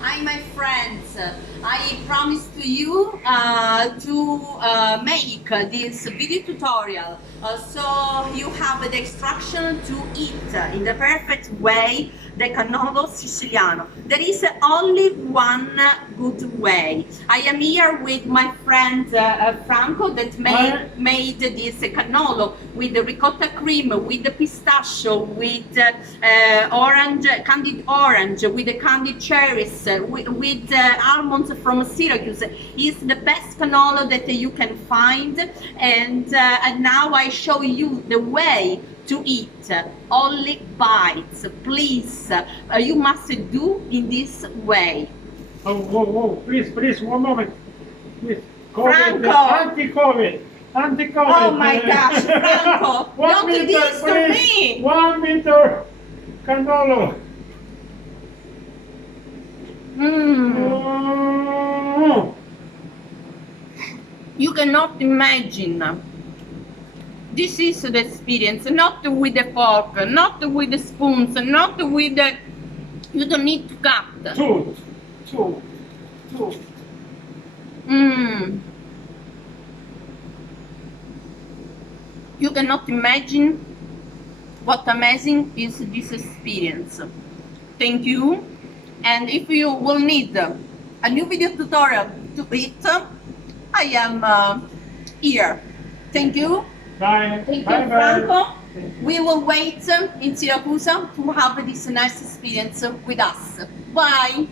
Hi, my friends. I promised to you to make this video tutorial so you have the instruction to eat in the perfect way the cannolo siciliano. There is only one good way. I am here with my friend Franco that made this cannolo with the ricotta cream, with the pistachio, with orange, candied orange, with the candied cherries, with almonds from Syracuse. It's the best cannolo that you can find, and now I show you the way to eat only bites. Please, you must do in this way. Oh, whoa, whoa, please, one moment. Please. Franco! Anti-COVID. Anti-COVID. Oh my gosh, Franco! Don't do this to me! 1 meter cannolo. You cannot imagine. This is the experience, not with the fork, not with the spoons, not with the... You don't need to cut. Two. You cannot imagine what amazing is this experience. Thank you. And if you will need a new video tutorial to eat, I am here. Thank you. Bye. Thank you, Bye. Franco. We will wait in Syracuse to have this nice experience with us. Bye.